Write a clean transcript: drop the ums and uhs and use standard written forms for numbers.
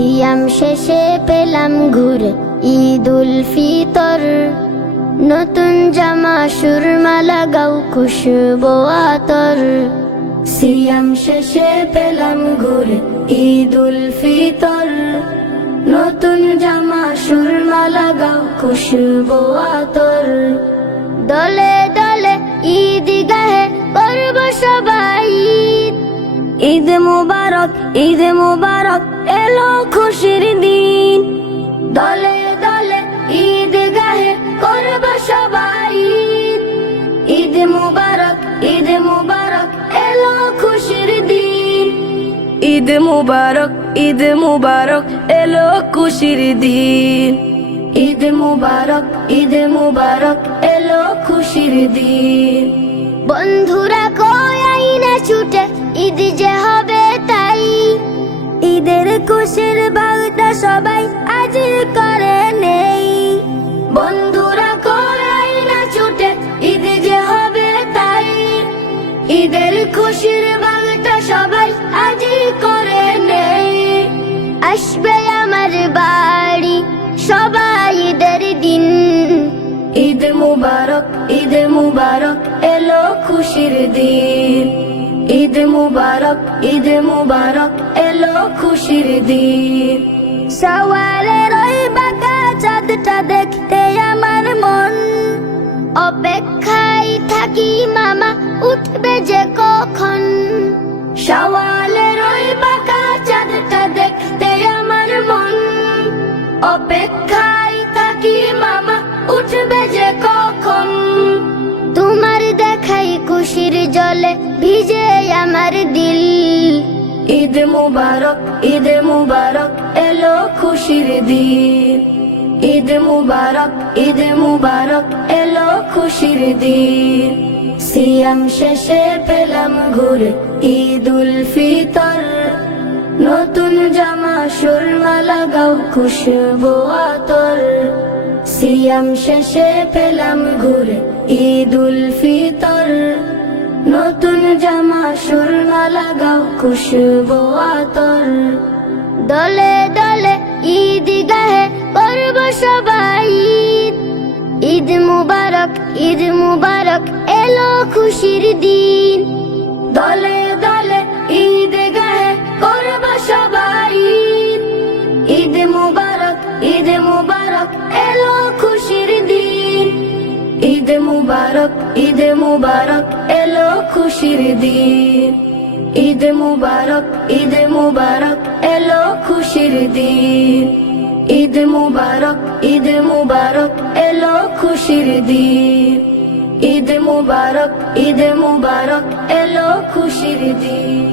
সিয়াম শেষে পেলাম ঘুরে ঈদুল ফিতর, নতুন জামা সুরমা লাগাও খুশবু আতর। সিয়াম শেষে পেলাম ঘুরে ঈদুল ফিতর, নতুন জামা সুরমা লাগাও খুশবু আতর। দলে দলে ঈদগাহে করব সবাই ঈদ, ঈদ মুবারক ঈদ মুবারক এলো খুশির দিন। দলে দলে ঈদগাহে করব সবাই ঈদ, ঈদ মুবারক এলো খুশির দিন। ঈদ মুবারক এলো খুশির দিন। ঈদ মুবারক এলো খুশির দিন। বন্ধুরা কয় আইনা ছুটে ঈদ যে হবে তাই, ঈদের খুশির বার্তা সবাই আজ করে নেই। বন্ধুরা কয় আইনা ছুটে ঈদ যে হবে তাই, ঈদের খুশির বার্তা সবাই আজ করে নেই। আসবে আমার বাড়ি সবাই ঈদের দিন, ঈদ মুবারক এলো খুশির দিন। ঈদ মুবারক এলো খুশির দিন। সওয়ালের ওই বাঁকা চাঁদটা দেখতে আমার মন, অপেক্ষায় থাকি মামা উঠবে যে কখন। সওয়ালের ওই বাঁকা চাঁদটা দেখতে আমার মন, অপেক্ষায় থাকি মামা উঠবে যে কখন। তোমার দেখাই খুশির জলে ভিজে আমার দিল। ঈদ মুবারক এলো খুশির দিন। ঈদ মুবারক এলো খুশির দিন। সিয়াম শেষে পেলাম ঘুরে ঈদুল ফিতর, নতুন জামা সুরমা লাগাও খুশবু আতর। সিয়াম শেষে পেলাম ঘুরে ঈদুল ফিতর, নতুন জামা সুরমা লাগাও খুশবু আতর। দলে দলে ঈদগাহে করব সবাই ঈদ, ঈদ মুবারক এলো খুশির দিন। দলে দলে ঈদগাহে করব সবাই ঈদ, ঈদ মুবারক এলো খুশির দিন। ঈদ মুবারক এলো খুশির দিন। ঈদ মুবারক এলো খুশির দিন। ঈদ মুবারক এলো খুশির দিন। ঈদ মুবারক এলো খুশির দিন।